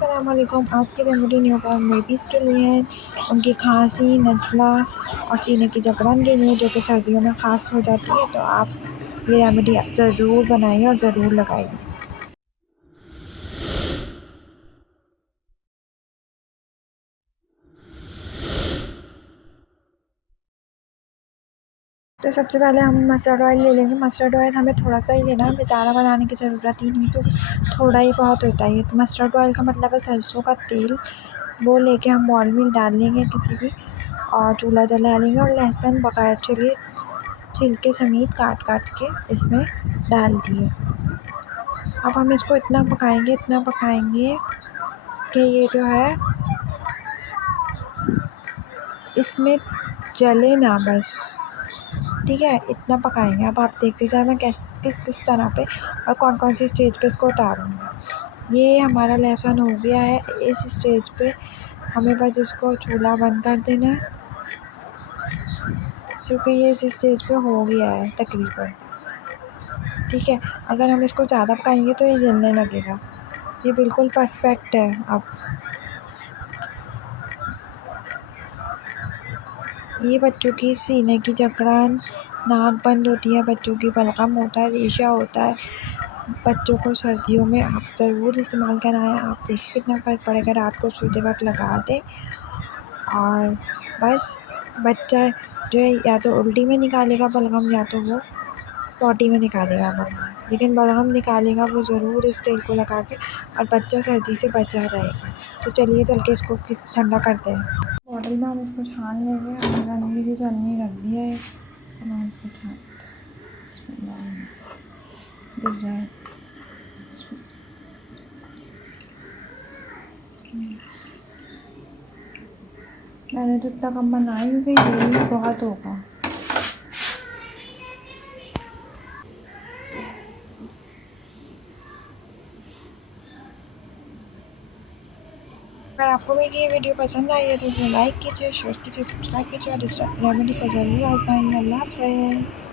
अस्सलाम वालेकुम। आज की रेमेडी न्यूबॉर्न बेबीज़ के लिए है, उनकी खांसी, नज़ला और सीने की जकड़न के लिए, जो कि सर्दियों में ख़ास हो जाती है। तो आप ये रेमेडी ज़रूर बनाइए और ज़रूर लगाइए। तो सबसे पहले हम मस्टर्ड ऑयल ले लेंगे। मस्टर्ड ऑयल हमें थोड़ा सा ही लेना है, ज़्यादा बनाने की ज़रूरत ही नहीं, क्योंकि थोड़ा ही बहुत होता है। तो मस्टर्ड ऑयल का मतलब है सरसों का तेल। वो लेके हम बॉल में डाल लेंगे किसी भी, और चूल्हा जला लेंगे और लहसुन बगैर छिलके समेत काट के इसमें डाल दिए। अब हम इसको इतना पकाएंगे कि ये जो है इसमें जले ना, बस। ठीक है, इतना पकाएंगे। अब आप देख लीजिए मैं किस तरह पे और कौन सी स्टेज पे इसको उतारूँगी। ये हमारा लहसुन हो गया है। इस स्टेज पे हमें बस इसको चूल्हा बंद कर देना है, क्योंकि ये इस स्टेज पे हो गया है तकरीबन। ठीक है, अगर हम इसको ज़्यादा पकाएंगे तो ये जलने लगेगा। ये बिल्कुल परफेक्ट है। अब ये बच्चों की सीने की जकड़न, नाक बंद होती है, बच्चों की बलगम होता है, रेशा होता है, बच्चों को सर्दियों में आप ज़रूर इस्तेमाल कराएं। आप देखिए कितना फ़र्क पड़ेगा। रात को सोते वक्त लगा दें और बस बच्चा जो है या तो उल्टी में निकालेगा बलगम, या तो वो पॉटी में निकालेगा बलगम, लेकिन बलगम निकालेगा वो ज़रूर इस तेल को लगा के, और बच्चा सर्दी से बचा रहेगा। तो चलिए चल के इसको ठंडा करते हैं। बॉटल में हम इसको छान लेंगे। हमारा नंगी सी छलनी रख दिया है, हम इसको छान गिर जाए। मैंने तो इतना कम बनाई, क्योंकि यही बहुत होगा। अगर आपको मेरी ये वीडियो पसंद आई है तो इसे लाइक कीजिए, शेयर कीजिए, सब्सक्राइब कीजिए और इस रेमेडी को ज़रूर आजमाइए। अल्लाह हाफ़िज़।